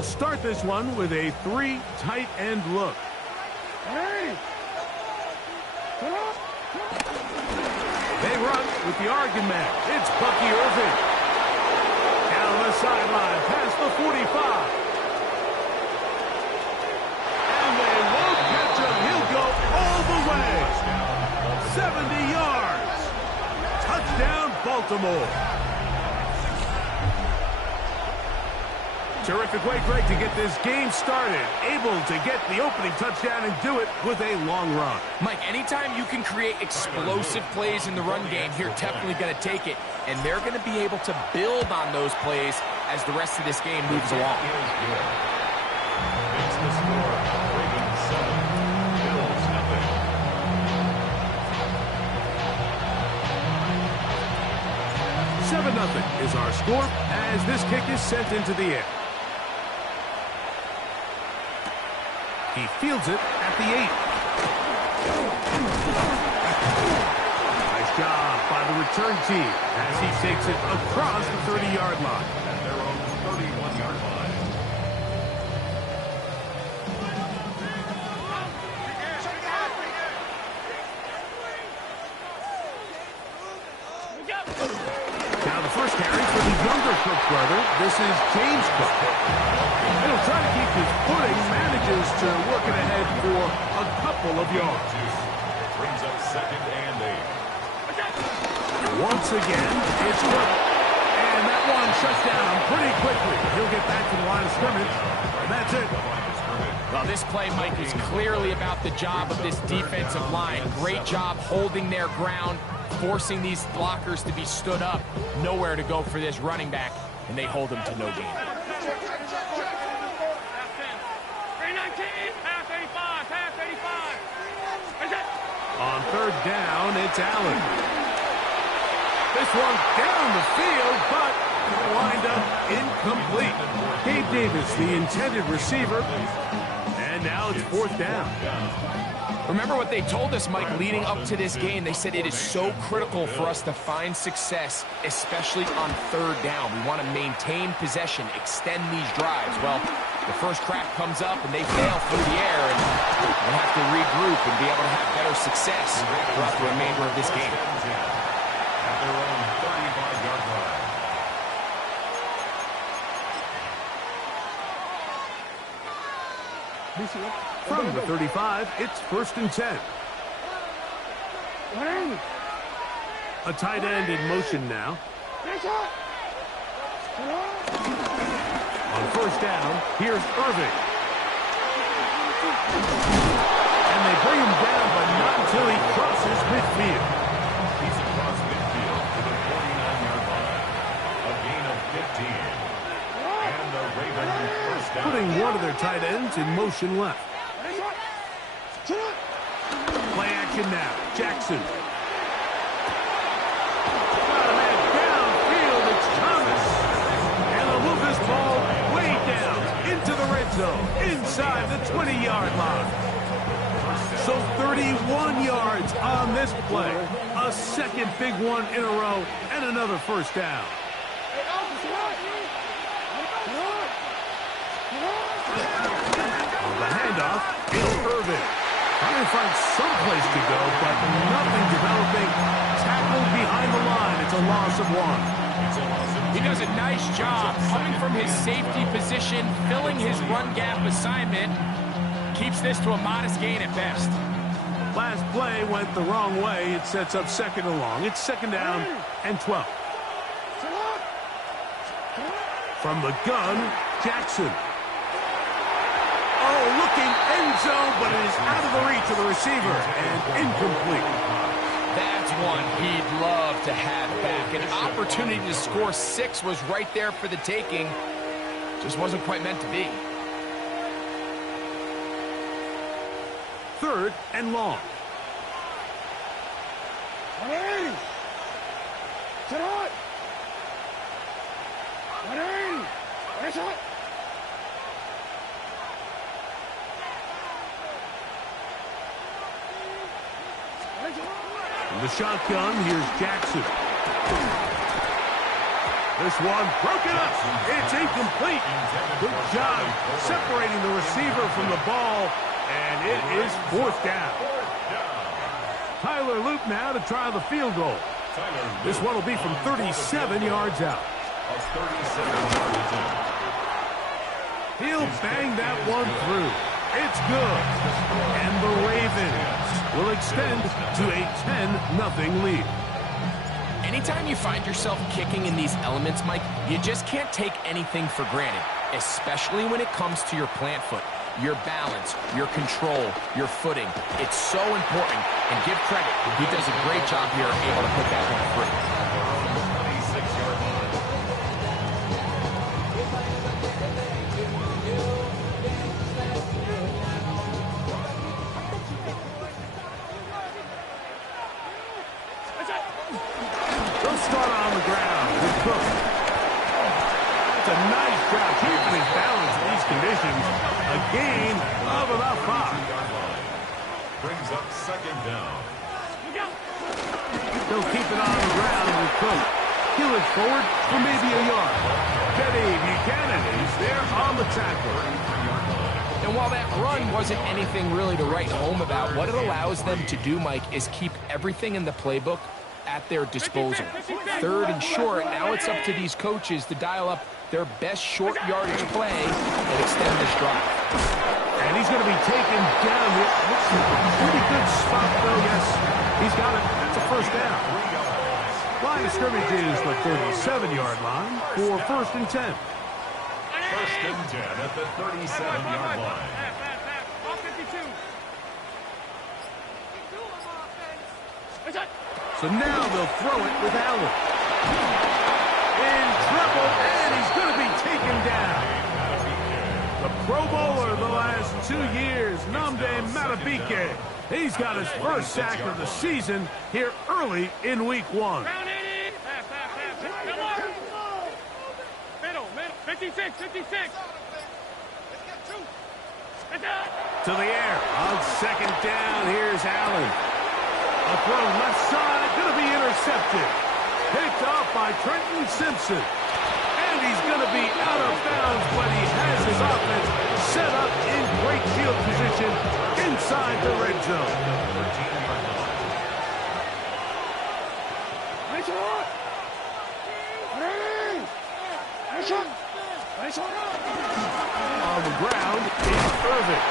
They'll start this one with a 3 tight end look. They run with the argument. It's Bucky Irving. Down the sideline, past the 45. And they won't catch him. He'll go all the way. 70 yards. Touchdown, Baltimore. Terrific way, Greg, to get this game started. Able to get the opening touchdown and do it with a long run. Mike, anytime you can create explosive plays in the run game, you're definitely going to take it. And they're going to be able to build on those plays as the rest of this game moves along. It's the score. Ravens 7, Bills nothing. Seven 0 is our score as this kick is sent into the air. He fields it at the 8. Nice job by the return team as he takes it across the 30-yard line. At their own 31-yard line. Now the first carry for the younger Cook brother. This is James Cook. He'll try to keep his footing, manages to work it ahead for a couple of yards. Brings up 2nd and 8. Once again, it's Cook. And that one shuts down pretty quickly. He'll get back to the line of scrimmage, and that's it. Well, this play, Mike, is clearly about the job of this defensive line. Great job holding their ground, forcing these blockers to be stood up. Nowhere to go for this running back, and they hold him to no gain. On 3rd down, it's Allen. This one down the field, but wind up incomplete. Gabe Davis, the intended receiver, and now it's 4th down. Remember what they told us, Mike, leading up to this game. They said it is so critical for us to find success, especially on 3rd down. We want to maintain possession, extend these drives. Well, the first crack comes up, and they fail through the air, and they have to regroup and be able to have better success throughout the remainder of this game. At their own 35-yard line. From the 35, it's 1st and 10. A tight end in motion now. On 1st down, here's Irving. And they bring him down, but not until he crosses midfield. He's across midfield to the 49-yard line. A gain of 15. And the Ravens first down. Putting one of their tight ends in motion left. Play action now. Jackson. Got a man downfield. It's Thomas. And they'll move this ball way down into the red zone, inside the 20-yard line. So 31 yards on this play. A second big one in a row, and another first down. On the handoff, it's Irvin. Trying to find some place to go, but nothing developing. Tackled behind the line. It's a loss of 1. He does a nice job coming from his safety position, filling his run gap assignment. Keeps this to a modest gain at best. Last play went the wrong way. It sets up 2nd and long. It's 2nd down and 12. From the gun, Jackson. Oh, looking end zone, but it is out of the reach of the receiver and incomplete. That's one he'd love to have back. An opportunity to score 6 was right there for the taking. Just wasn't quite meant to be. 3rd and long. In the shotgun, here's Jackson. This one broken up. It's incomplete. Good job separating the receiver from the ball, and it is fourth down. Tyler Loop now to try the field goal. This one will be from 37 yards out. He'll bang that one through. It's good. And the Ravens will extend to a 10-0 lead. Anytime you find yourself kicking in these elements, Mike, you just can't take anything for granted, especially when it comes to your plant foot, your balance, your control, your footing. It's so important, and give credit. He does a great job here able to put that one through. Gain of about 5. Brings up second down. They'll keep it on the ground with Cook. He'll it forward for maybe a yard. Benny Buchanan is there on the tackle. And while that run wasn't anything really to write home about, what it allows them to do, Mike, is keep everything in the playbook at their disposal. Third and short, now it's up to these coaches to dial up their best short yardage play and extend this drive. And he's going to be taken down here. Looks like a pretty good spot, though. Yes, he's got it. That's a first down. Line of scrimmage is the 37-yard line for 1st and 10. 1st and 10 at the 37-yard line. So now they'll throw it with Allen. In trouble, and he's going to be taken down. The Pro Bowler the last 2 years, Nnamdi Madubuike. He's got his first sack of the season here early in week 1. Middle, 56. To the air on 2nd down. Here's Allen. A throw left side, going to be intercepted. Picked off by Trenton Simpson. And he's going to be out of bounds, but he has his offense set up in great field position inside the red zone. On the ground is Irvin.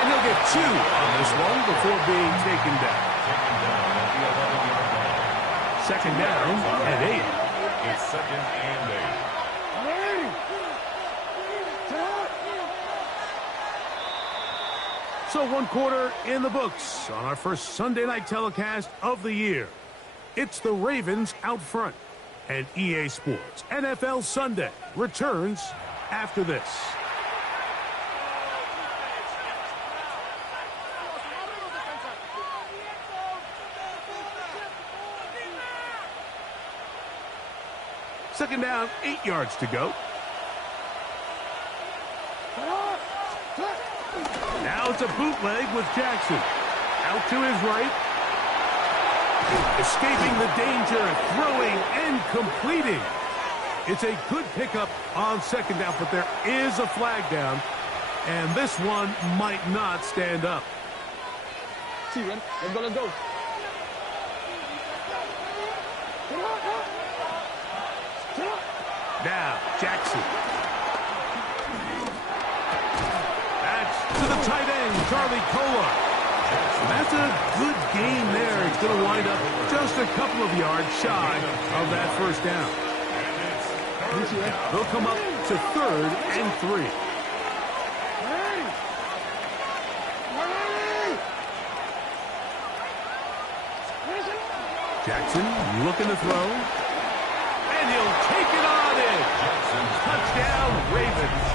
And he'll get 2 on this one before being taken down. 2nd down and 8. It's 2nd and 8. So 1 quarter in the books on our first Sunday night telecast of the year. It's the Ravens out front. And EA Sports NFL Sunday returns after this. Second down, 8 yards to go. Now it's a bootleg with Jackson. Out to his right. Escaping the danger, throwing and completing. It's a good pickup on 2nd down, but there is a flag down. And this one might not stand up. Let's go. Now, Jackson. That's to the tight end, Charlie Kolar. That's a good gain there. It's going to wind up just a couple of yards shy of that first down. They'll come up to 3rd and 3. Jackson looking to throw. And he'll take it on in. Touchdown, Ravens.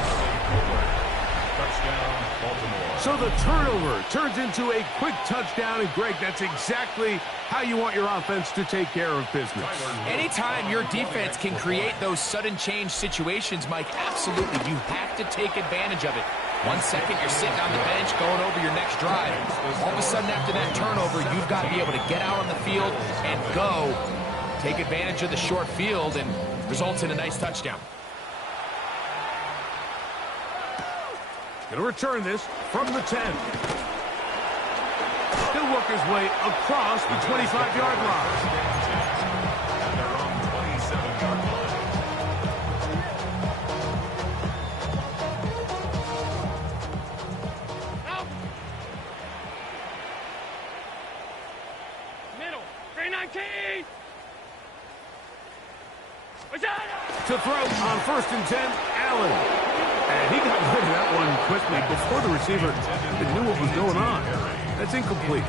Touchdown, Baltimore. So the turnover turns into a quick touchdown. And, Greg, that's exactly how you want your offense to take care of business. Anytime your defense can create those sudden change situations, Mike, absolutely, you have to take advantage of it. 1 second, you're sitting on the bench going over your next drive. All of a sudden, after that turnover, you've got to be able to get out on the field and go. Take advantage of the short field, and Results in a nice touchdown. Going to return this from the 10. He'll work his way across the 25-yard line. At their own 27-yard line. Out. Middle. 319. To throw on 1st and 10, Allen. And he got rid of that one quickly before the receiver even knew what was going on. That's incomplete.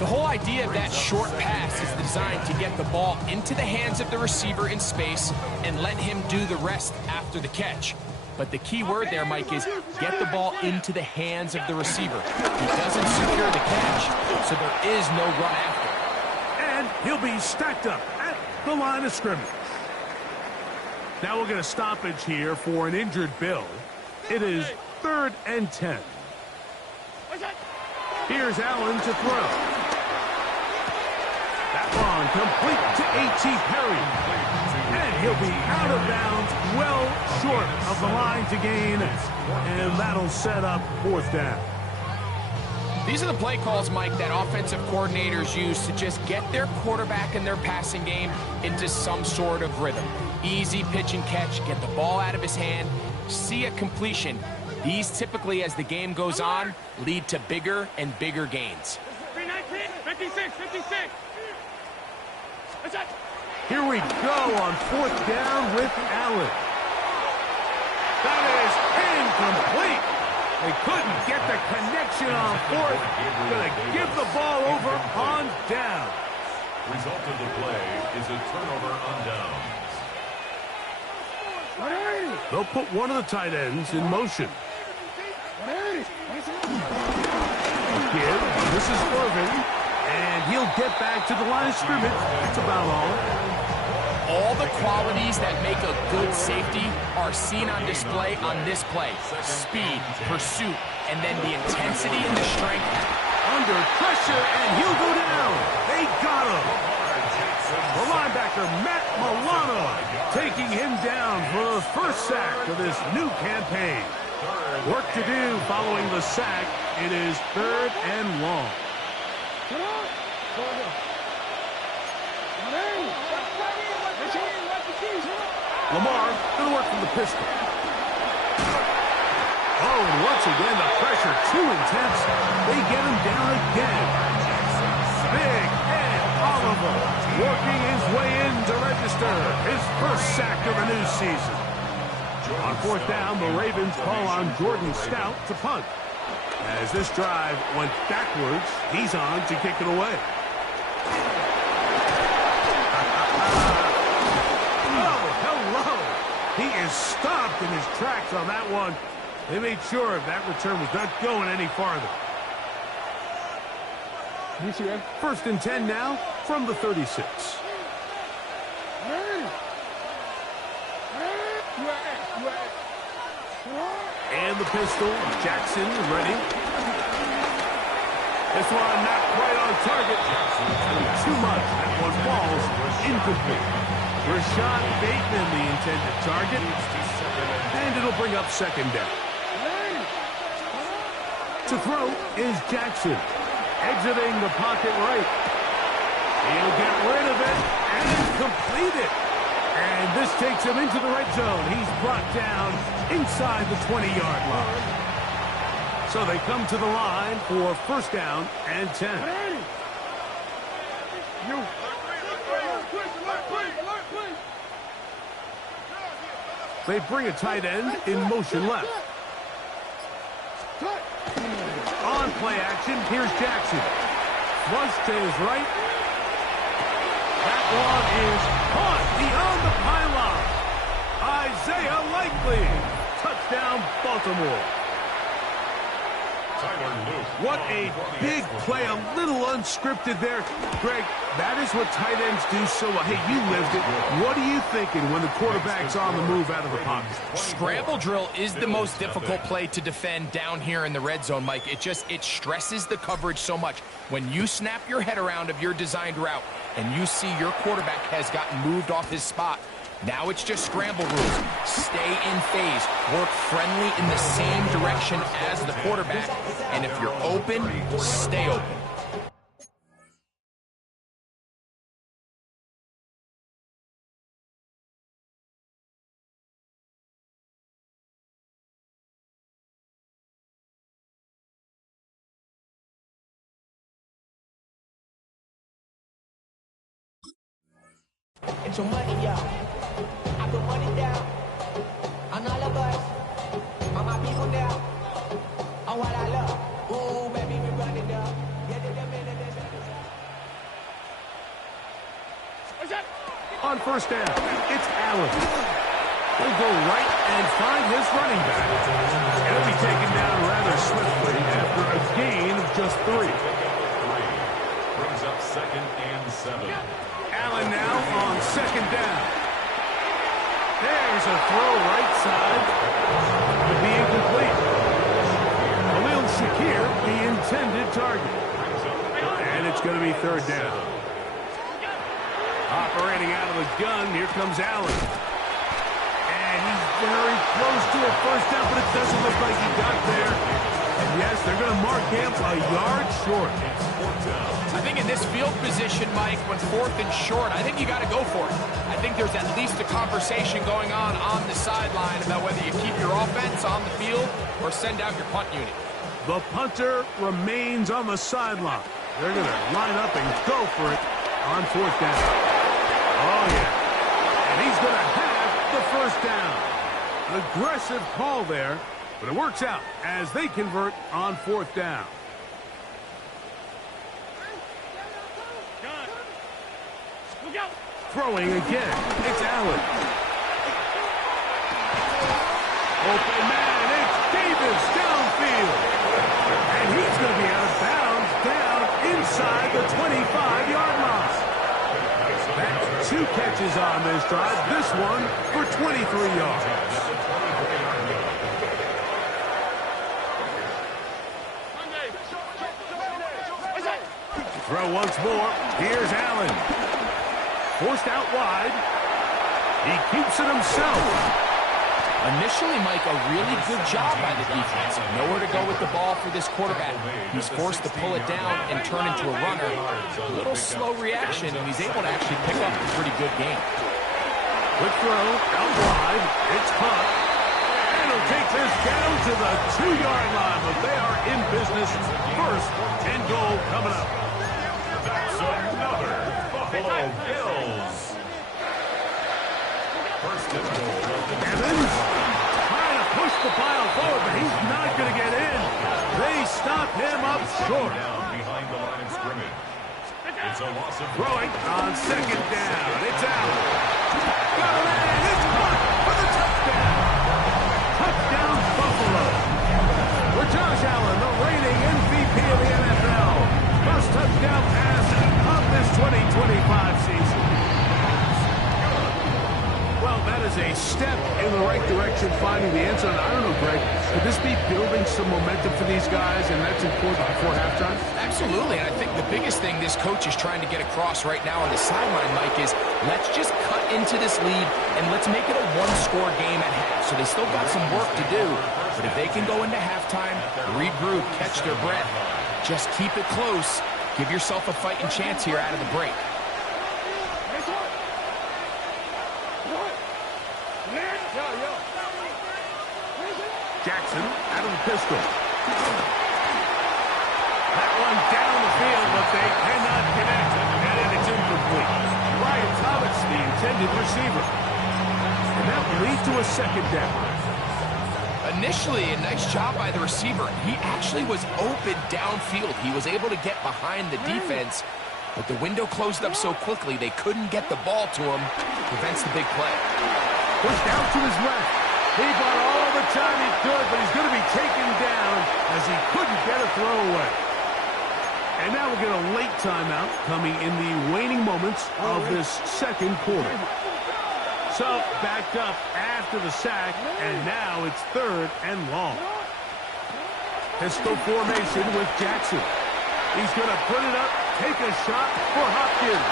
The whole idea of that short pass is designed to get the ball into the hands of the receiver in space and let him do the rest after the catch. But the key word there, Mike, is get the ball into the hands of the receiver. He doesn't secure the catch, so there is no run after. And he'll be stacked up at the line of scrimmage. Now we'll get a stoppage here for an injured Bill. It is 3rd and 10. Here's Allen to throw. That one complete to A.T. Perry. And he'll be out of bounds, well short of the line to gain. And that'll set up 4th down. These are the play calls, Mike, that offensive coordinators use to just get their quarterback and their passing game into some sort of rhythm. Easy pitch and catch, get the ball out of his hand, see a completion. These typically, as the game goes on, lead to bigger and bigger gains. 319. 56. 56. Here we go on 4th down with Allen. That is incomplete. They couldn't get the connection on 4th. Going to give the ball over on down. Result of the play is a turnover on downs. They'll put one of the tight ends in motion. Give. This is Irvin. And he'll get back to the line of scrimmage. That's about all. All the qualities that make a good safety are seen on display on this play. Speed, pursuit, and then the intensity and the strength. Under pressure, and he'll go down. They got him. The linebacker, Matt Milano, taking him down for the first sack of this new campaign. Work to do following the sack. It is 3rd and long. Lamar going to work from the pistol. Oh, and once again, the pressure too intense. They get him down again. Big Ed Oliver working his way in to register his first sack of the new season. On 4th down, the Ravens call on Jordan Stout to punt. As this drive went backwards, he's on to kick it away. He is stopped in his tracks on that one. They made sure that return was not going any farther. 1st and 10 now from the 36. And the pistol. Jackson ready. This one not quite on target. Too much. That one falls incomplete. Rashad Bateman, the intended target. And it'll bring up 2nd down. To throw is Jackson. Exiting the pocket right. He'll get rid of it and complete it. And this takes him into the red zone. He's brought down inside the 20-yard line. So they come to the line for 1st down and 10. They bring a tight end in motion left. On play action, here's Jackson. Flush to his right. That one is caught beyond the pylon. Isaiah Likely. Touchdown, Baltimore. What a big play, a little unscripted there. Greg, that is what tight ends do so well. Hey, you lived it. What are you thinking when the quarterback's on the move out of the pocket? Scramble drill is the most difficult play to defend down here in the red zone, Mike. It stresses the coverage so much. When you snap your head around of your designed route and you see your quarterback has gotten moved off his spot, Now it's just scramble rules. Stay in phase. Work friendly in the same direction as the quarterback. And if you're open, stay open. It's your money, y'all. I put money down on all of us, on my people now, on what I love. Ooh, baby, we running down. On first down, it's Allen. He'll go right and find his running back. He'll be taken down rather swiftly after a gain of just 3. Brings up 2nd and 7. Allen now on second down. There's a throw right side. Could be incomplete. Khalil Shakir, the intended target. And it's going to be 3rd down. Operating out of the gun, here comes Allen. And he's very close to a first down, but it doesn't look like he got there. And yes, they're going to mark him a yard short. I think in this field position, Mike, when 4th and short, I think you got to go for it. I think there's at least a conversation going on the sideline about whether you keep your offense on the field or send out your punt unit. The punter remains on the sideline. They're going to line up and go for it on 4th down. Oh, yeah. And he's going to have the first down. An aggressive call there, but it works out as they convert on 4th down. Throwing again, it's Allen. Open man, it's Davis downfield. And he's going to be out of bounds down inside the 25-yard line. That's 2 catches on this drive, this one for 23 yards. Throw once more, here's Allen. Forced out wide. He keeps it himself. Initially, Mike, a really good job by the defense. Nowhere to go with the ball for this quarterback. He's forced to pull it down and turn into a runner. A little slow reaction, and he's able to actually pick up a pretty good game. Quick throw, out wide. It's caught. And he'll take this down to the 2-yard line, but they are in business. 1st and goal coming up. That's another Buffalo Bills. 1st and goal. Evans trying to push the pile forward, but he's not going to get in. They stop him up short. Down behind the line of scrimmage. It's a loss of Throwing on 2nd down. It's Allen. Got a man. It's caught for the touchdown. Touchdown Buffalo. For Josh Allen, the reigning MVP of the NFL. First touchdown pass of this 2025 season. Well, that is a step in the right direction, finding the end zone. I don't know, Greg, could this be building some momentum for these guys, and that's important before halftime? Absolutely, and I think the biggest thing this coach is trying to get across right now on the sideline, Mike, is let's just cut into this lead, and let's make it a 1-score game at half. So they still got some work to do, but if they can go into halftime, regroup, catch their breath, just keep it close, give yourself a fighting chance here out of the break. Jackson out of the pistol. That one down the field, but they cannot connect, and it's incomplete. Ryan Thomas, the intended receiver. And that will lead to a 2nd down. Initially, a nice job by the receiver. He actually was open downfield. He was able to get behind the defense, but the window closed up so quickly they couldn't get the ball to him. Prevents the big play. Pushed out to his left. He bought all the time he could, but he's going to be taken down as he couldn't get a throw away. And now we'll get a late timeout coming in the waning moments of this 2nd quarter. So, backed up after the sack, and now it's 3rd and long. Pistol formation with Jackson. He's going to put it up, take a shot for Hopkins.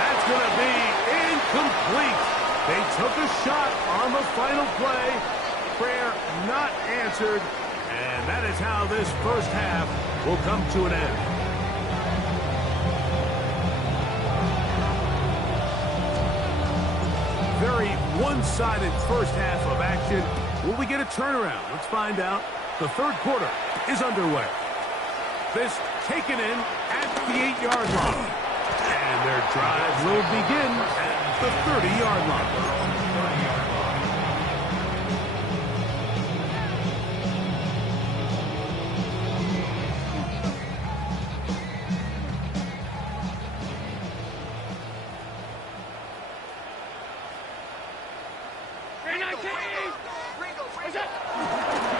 That's going to be incomplete. They took a shot on the final play. Prayer not answered. And that is how this first half will come to an end. Very one-sided first half of action. Will we get a turnaround? Let's find out. The third quarter is underway. This taken in at the 8-yard line. And their drive will begin at the 30-yard line.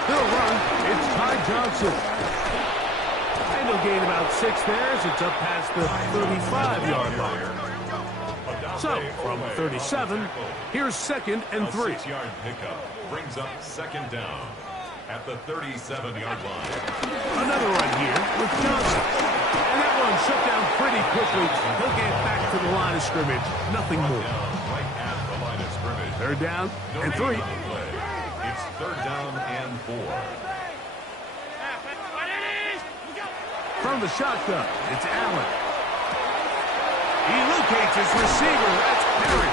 They'll run. It's Ty Johnson. And he'll gain about 6 there as it's up past the 35-yard line. So, from 37, here's 2nd and 3. 6-yard pickup brings up 2nd down at the 37-yard line. Another run here with Johnson. And that one shut down pretty quickly. He'll get back to the line of scrimmage. Nothing more. Right at the line of scrimmage. 3rd down and 3. It's 3rd down and 4. From the shotgun, it's Allen. He locates his receiver. That's Perry.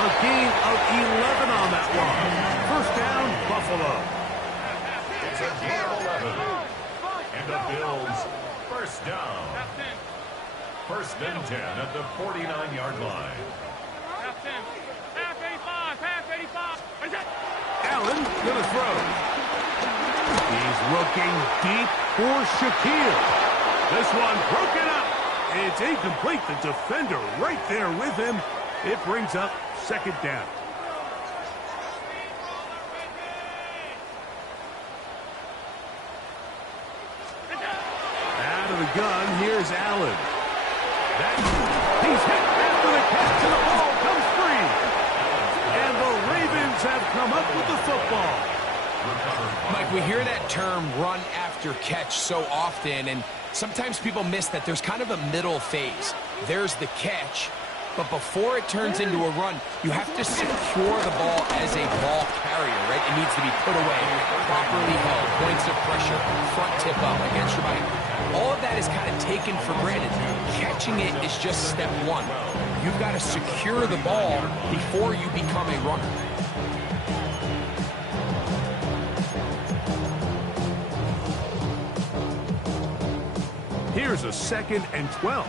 A gain of 11 on that one. 1st down, Buffalo. It's a gain of 11. And the Bills, 1st down. 1st and 10 at the 49-yard line. Allen gonna throw. He's looking deep for Shaquille. This one broken up. It's incomplete. The defender right there with him. It brings up 2nd down. Out of the gun, here's Allen. He's hit after the catch, and the ball comes free. And the Ravens have come up with the football. Mike, we hear that term run after catch so often, and sometimes people miss that there's kind of a middle phase. There's the catch, but before it turns into a run, you have to secure the ball as a ball carrier, right? It needs to be put away, properly held, points of pressure, front tip up against your body. All of that is kind of taken for granted. Catching it is just step one. You've got to secure the ball before you become a runner. Here's a 2nd and 12.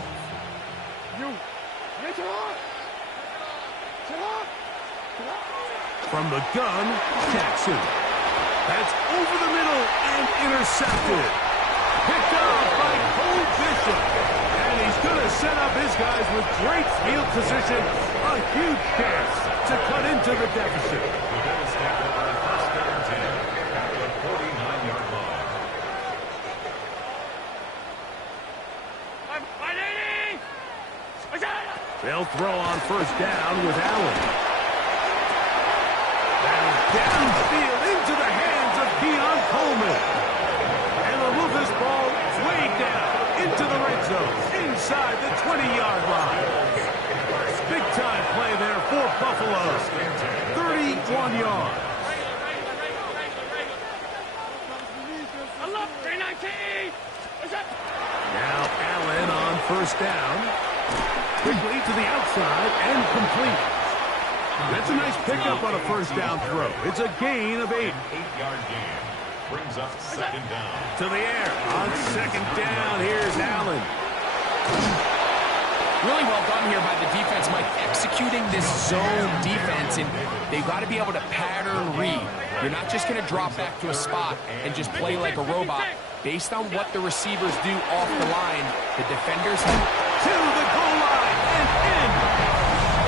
From the gun, Jackson. That's over the middle and intercepted. Picked off by Cole Bishop. And he's going to set up his guys with great field position. A huge chance to cut into the deficit. The Bills take over 1st and 10 at the 49-yard line. They'll throw on 1st down with Allen. That is downfield into the hands of Keon Coleman. And they'll move this ball way down into the red zone, inside the 20-yard line. Big-time play there for Buffalo. 31 yards. Now Allen on 1st down. Quickly to the outside and complete. That's a nice pickup on a 1st down throw. It's a gain of 8. 8-yard gain brings up 2nd down. To the air on 2nd down. Here's Allen. Really well done here by the defense, Mike, executing this zone defense, and they've got to be able to pattern read. You're not just going to drop back to a spot and just play like a robot. Based on what the receivers do off the line, the defenders have to the goal line and in.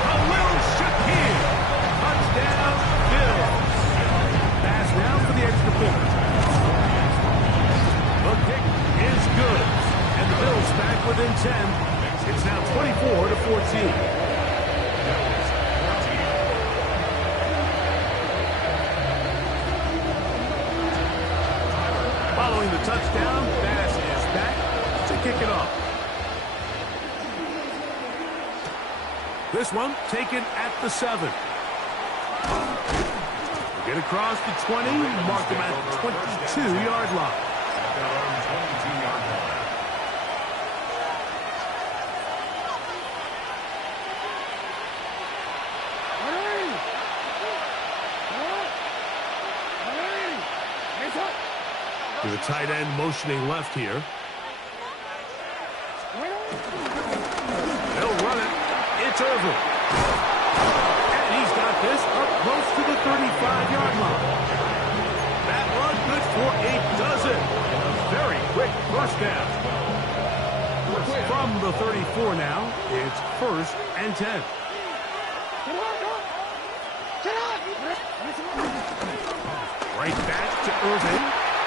Khalil Shakir. Touchdown, Bills. Pass now for the extra point. The kick is good. And the Bills back within 10. It's now 24-14. Following the touchdown, Bass is back to kick it off. This one taken at the 7. Get across the 20, mark them at the 22-yard line. To the tight end motioning left here. They'll run it. It's Irvin. And he's got this up close to the 35-yard line. That run good for a dozen. A very quick first down. From the 34 now, it's 1st and 10. Right back to Irvin.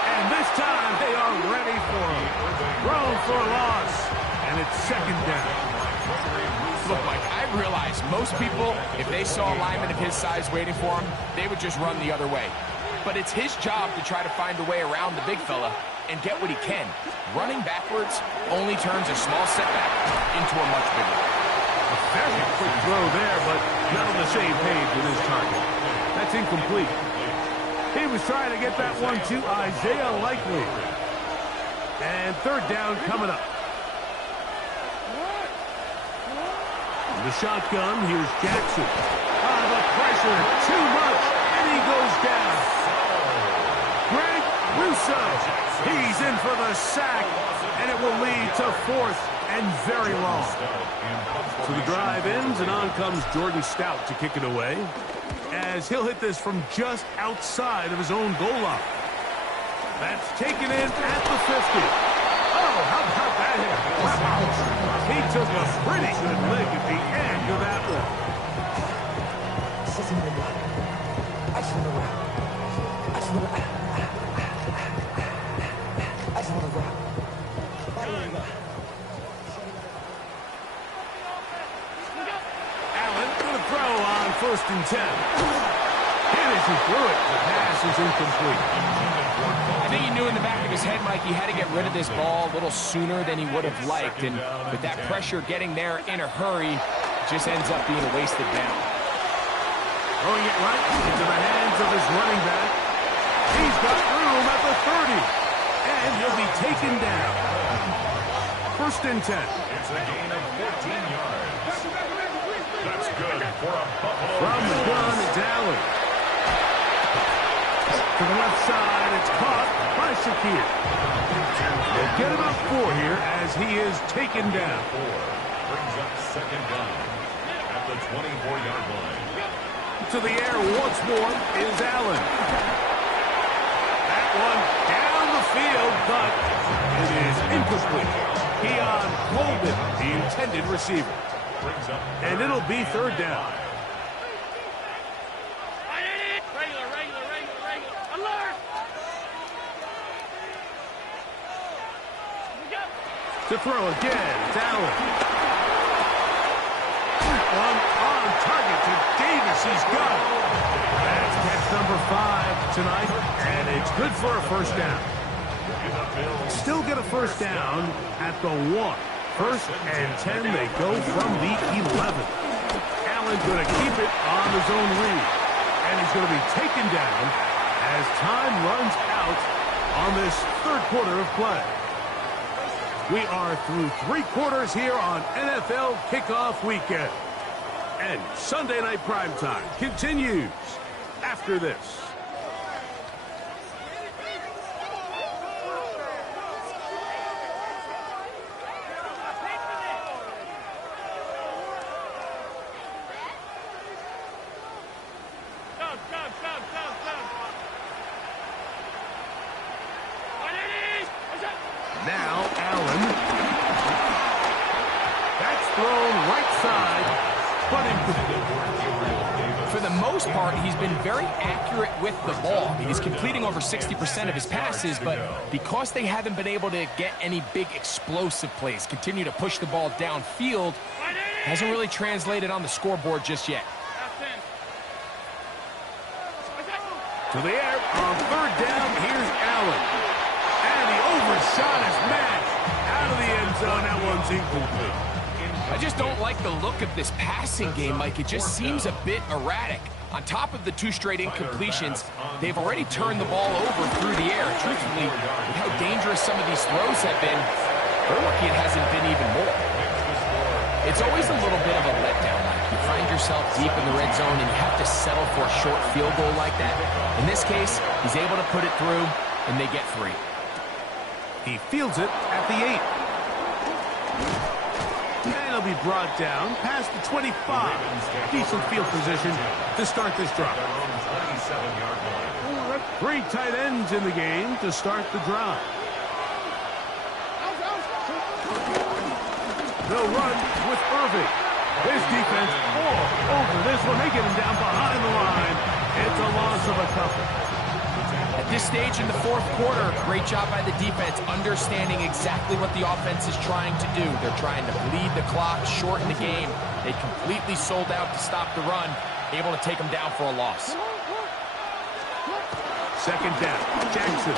And this time they are ready for him. Thrown for a loss. And it's 2nd down. Look, Mike, I realize most people, if they saw a lineman of his size waiting for him, they would just run the other way. But it's his job to try to find a way around the big fella and get what he can. Running backwards only turns a small setback into a much bigger one. A very quick throw there, but not on the same page with his target. That's incomplete. He was trying to get that one to Isaiah Likely. And 3rd down coming up. In the shotgun, here's Jackson. The pressure, too much, and he goes down. Greg Russo, he's in for the sack, and it will lead to 4th and very long. So the drive ends, and on comes Jordan Stout to kick it away, as he'll hit this from just outside of his own goal line. That's taken in at the 50. Oh, how about that hit? Wow. He took a pretty good lick at the end of that one. Allen going to throw on 1st and 10. And as he threw it, the pass is incomplete. I think he knew in the back of his head, Mike, he had to get rid of this ball a little sooner than he would have liked. And with that pressure getting there in a hurry, just ends up being a wasted down. Throwing it right into the hands of his running back. He's got room at the 30. And he'll be taken down. 1st and 10. It's a gain of 14 yards. That's good for a Buffalo. From the gun, it's Allen. To the left side, it's caught by Shakir. They'll get him up 4 here as he is taken down. Brings up 2nd down at the 24-yard line. To the air once more is Allen. That one down the field, but it is incomplete. Keon Colvin, the intended receiver. And it'll be 3rd down. To throw again, it's Allen. One on target to Davis. He's got it. That's catch number 5 tonight, and it's good for a 1st down. Still get a 1st down at the 1. 1st and 10, they go from the 11. Allen's going to keep it on his own read, and he's going to be taken down as time runs out on this 3rd quarter of play. We are through 3 quarters here on NFL Kickoff Weekend. And Sunday Night Primetime continues after this. Now Allen. That's thrown right side, but incomplete. For the most part, he's been very accurate with the ball. I mean, he's completing over 60% of his passes, but because they haven't been able to get any big explosive plays, continue to push the ball downfield, hasn't really translated on the scoreboard just yet. To the air on 3rd down, here's Allen. And he overshot his man out of the end zone. That one's incomplete. I just don't like the look of this passing game, Mike. It just seems a bit erratic. On top of the 2 straight incompletions, they've already turned the ball over through the air. Truthfully, with how dangerous some of these throws have been, they're lucky it hasn't been even more. It's always a little bit of a letdown. You find yourself deep in the red zone and you have to settle for a short field goal like that. In this case, he's able to put it through, and they get 3. He fields it at the 8. And he'll be brought down past the 25. Decent field position to start this drive. 3 tight ends in the game to start the drive. They'll run with Irving. His defense all over this one. They get him down behind the line. It's a loss of a couple. At this stage in the 4th quarter, great job by the defense, understanding exactly what the offense is trying to do. They're trying to bleed the clock, shorten the game. They completely sold out to stop the run, able to take them down for a loss. 2nd down, Jackson.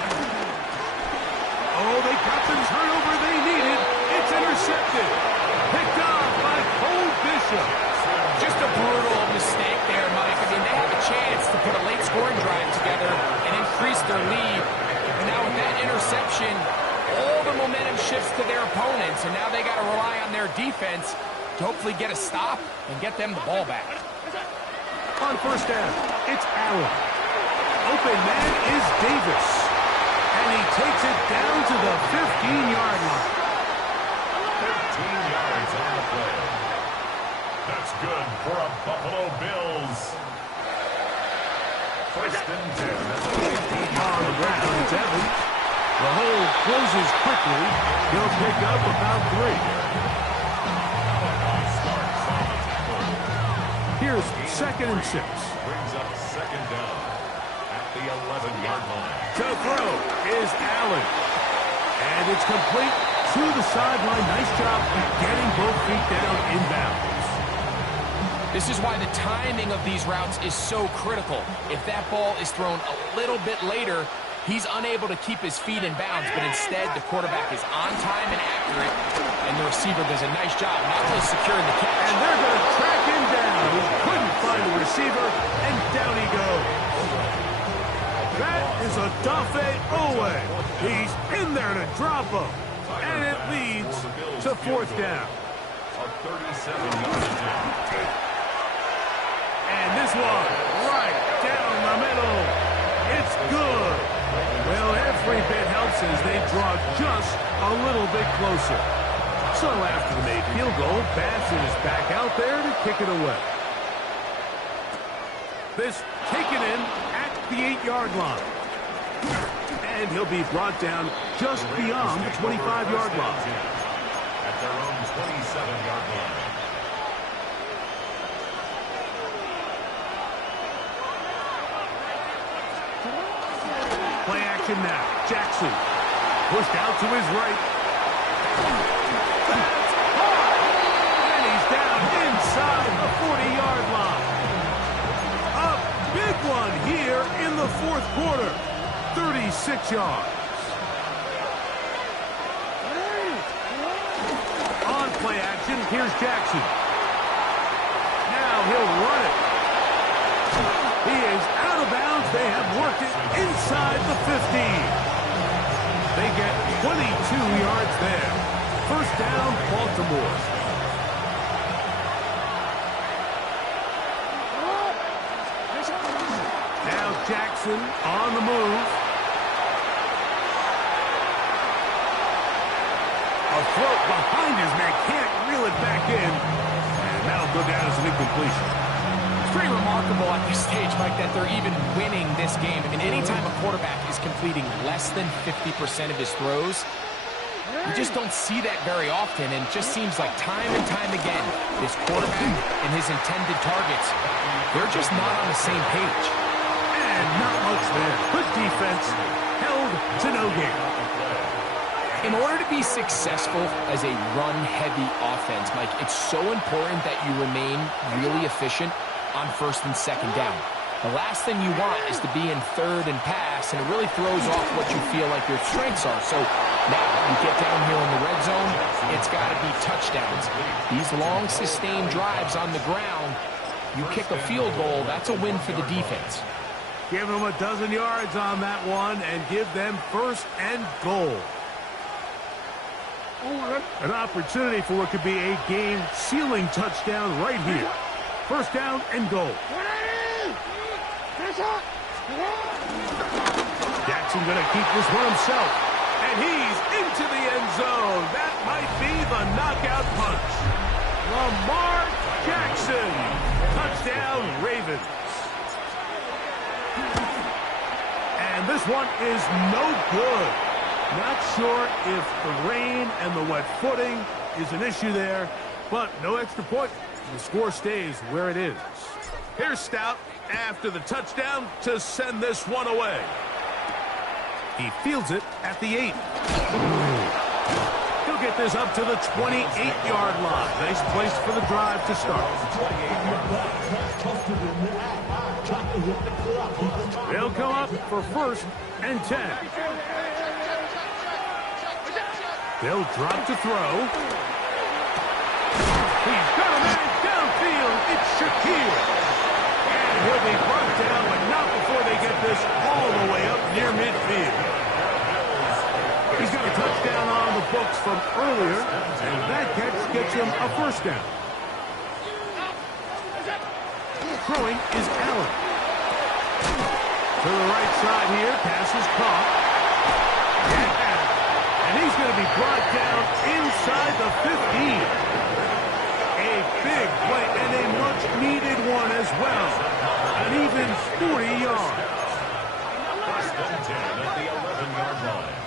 Oh, they got the turnover they needed. It's intercepted. Picked off by Cole Bishop. Just a brutal mistake there, Mike. I mean, they have a chance to put a late scoring drive together and increase their lead. And now with that interception, all the momentum shifts to their opponents, and now they got to rely on their defense to hopefully get a stop and get them the ball back. On 1st down, it's Allen. Open man is Davis. And he takes it down to the 15-yard line. 15 yards on the play. That's good for a Buffalo Bills. 1st and 10. On the ground, it's Evans. The hole closes quickly. He'll pick up about 3. Here's 2nd and 6. Brings up 2nd down at the 11-yard line. To throw is Allen. And it's complete to the sideline. Nice job getting both feet down inbounds. This is why the timing of these routes is so critical. If that ball is thrown a little bit later, he's unable to keep his feet in bounds, but instead the quarterback is on time and accurate, and the receiver does a nice job not only securing the catch. And they're going to track him down. He couldn't find the receiver, and down he goes. That is a Dafe Owe. He's in there to drop him, and it leads to 4th down. A 37-yard attempt. And this one, right down the middle. It's good. Well, every bit helps as they draw just a little bit closer. So after the made field goal, Bass is back out there to kick it away. This taken in at the 8-yard line. And he'll be brought down just beyond the 25-yard line. At their own 27-yard line. Play action now. Jackson pushed out to his right. And he's down inside the 40-yard line. A big one here in the 4th quarter. 36 yards. On play action, here's Jackson. Now he'll run it. He is out of bounds. They have worked it inside the 15. They get 22 yards there. 1st down, Baltimore. Now Jackson on the move. A throat behind his man, can't reel it back in. And that'll go down as an incompletion. It's pretty remarkable at this stage, Mike, that they're even winning this game. I mean, anytime a quarterback is completing less than 50% of his throws, you just don't see that very often, and it just seems like time and time again, this quarterback and his intended targets, they're just not on the same page. And not much there. Good defense, held to no gain. In order to be successful as a run-heavy offense, Mike, it's so important that you remain really efficient on 1st and 2nd down. The last thing you want is to be in 3rd and pass, and it really throws off what you feel like your strengths are. So Now, you get down here in the red zone, it's got to be touchdowns. These long, sustained drives on the ground, you kick a field goal, that's a win for the defense. Give them a dozen yards on that one and give them first and goal. An opportunity for what could be a game-sealing touchdown right here. First down and goal. Jackson going to keep this one himself. And he's into the end zone. That might be the knockout punch. Lamar Jackson. Touchdown, Ravens. And this one is no good. Not sure if the rain and the wet footing is an issue there, but no extra point. The score stays where it is. Here's Stout after the touchdown to send this one away. He fields it at the 8. He'll get this up to the 28-yard line. Nice place for the drive to start. They'll come up for first and 10. They'll drop to throw. He's got a man downfield. It's Shakir. And he'll be brought down, but not before they get this all the way up near midfield. He's got a touchdown on the books from earlier, and that catch gets him a first down. Throwing is Allen. To the right side here, pass is caught. And he's going to be brought down inside the 15. A big play and a much-needed one as well. An even 40 yards. First and 10 at the 11-yard line.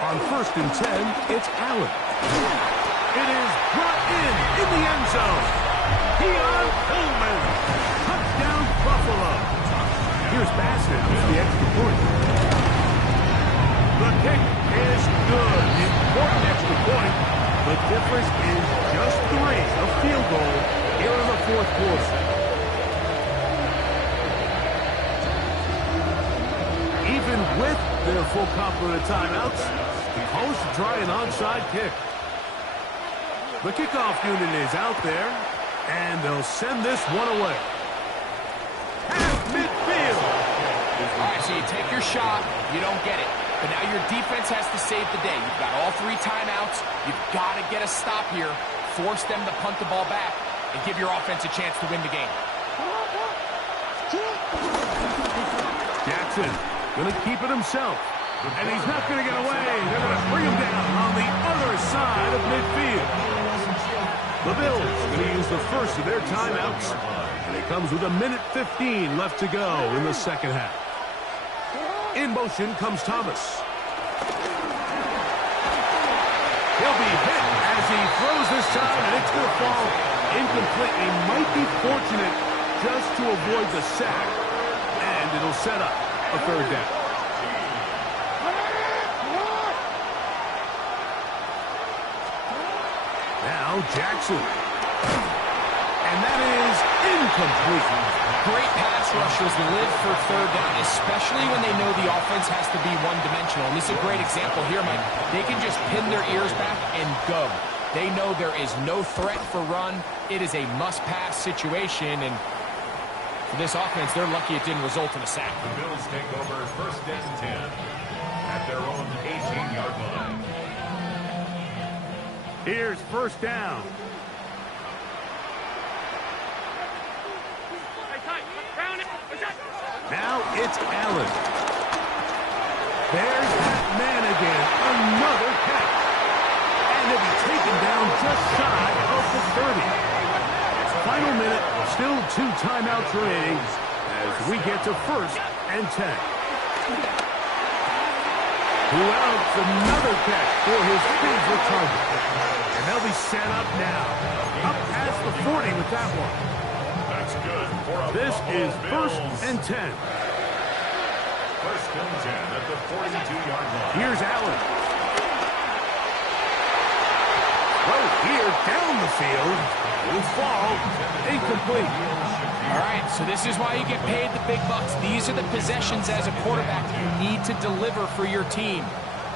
On first and 10, it's Allen. It is brought in the end zone. Keon Coleman. Touchdown, Buffalo. Here's Bassett with the extra point. The kick is good. Important extra point. The difference is just 3. A field goal here in the fourth quarter. Even with their full complement of timeouts, the Colts try an onside kick. The kickoff unit is out there, and they'll send this one away. Half midfield. All right, so you take your shot, you don't get it. But now your defense has to save the day. You've got all 3 timeouts. You've got to get a stop here, force them to punt the ball back, and give your offense a chance to win the game. Jackson going to keep it himself. And he's not going to get away. They're going to bring him down on the other side of midfield. The Bills going to use the first of their timeouts. And it comes with 1:15 left to go in the second half. In motion comes Thomas. He'll be hit as he throws this time, and it's going to fall incomplete. He might be fortunate just to avoid the sack, and it'll set up a third down. Now Jackson. And that is incomplete. Great pass rushers live for third down, especially when they know the offense has to be one-dimensional. And this is a great example here, Mike. They can just pin their ears back and go. They know there is no threat for run. It is a must-pass situation, and for this offense, they're lucky it didn't result in a sack. The Bills take over first and 10 at their own 18-yard line. Here's first down. Now it's Allen. There's that man again. Another catch. And he'll be taken down just shy of the 30. Final minute. Still 2 timeouts remaining as we get to first and 10. Who else? Another catch for his favorite target. And they'll be set up now. Up past the 40 with that one. That's good for a This is Bills. first and 10. First and 10 at the 42-yard line. Here's Allen. Oh, here down the field. Will fall. Incomplete. All right, so this is why you get paid the big bucks. These are the possessions as a quarterback you need to deliver for your team.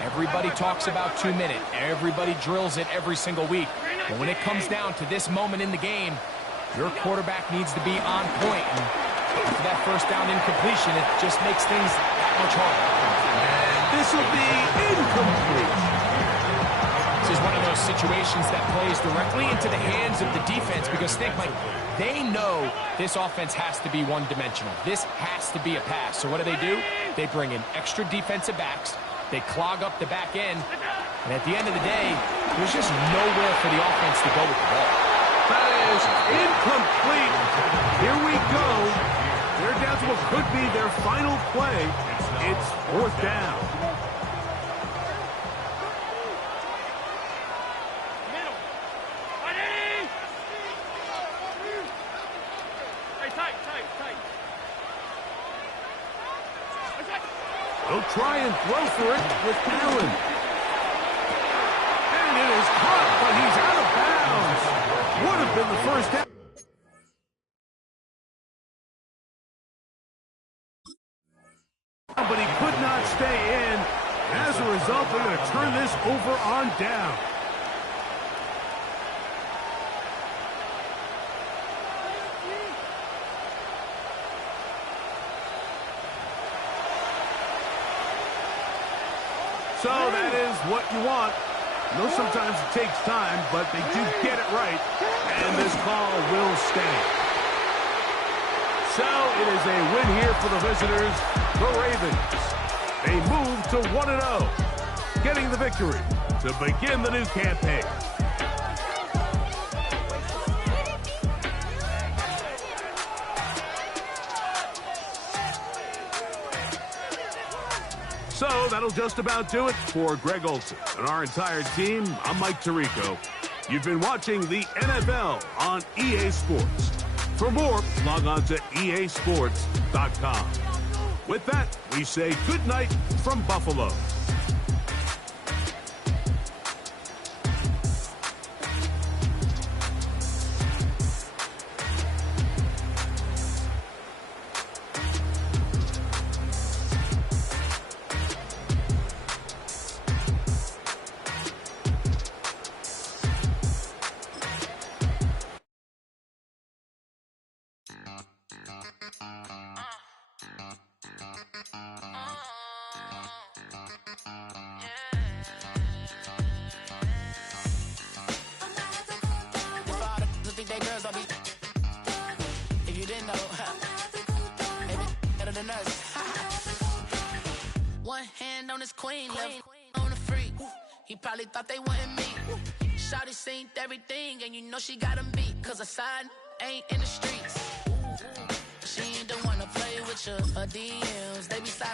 Everybody talks about 2 minutes. Everybody drills it every single week. But when it comes down to this moment in the game, your quarterback needs to be on point. And for that first down incompletion, it just makes things that much harder. And this will be incomplete. This is one of those situations that plays directly into the hands of the defense because think, Mike, they know this offense has to be one-dimensional. This has to be a pass. So what do? They bring in extra defensive backs. They clog up the back end. And at the end of the day, there's just nowhere for the offense to go with the ball. That is incomplete. Here we go. They're down to what could be their final play. It's 4th down. They'll try and throw for it with Allen. And it is caught, but he's out of bounds. Would have been the first down. But he could not stay in. As a result, they're going to turn this over on down. So that is what you want. I know sometimes it takes time, but they do get it right. And this call will stand. So it is a win here for the visitors, the Ravens. They move to 1-0, getting the victory to begin the new campaign. So that'll just about do it for Greg Olson and our entire team. I'm Mike Tirico. You've been watching the NFL on EA Sports. For more, log on to easports.com. With that, we say good night from Buffalo. If you didn't know, maybe better than us. One hand on his queen, left on the freak. He probably thought they wouldn't meet. Shawty seen everything, and you know she got him beat. Cause her side ain't in the streets. She ain't the one to play with you. Her DMs, they be sliding.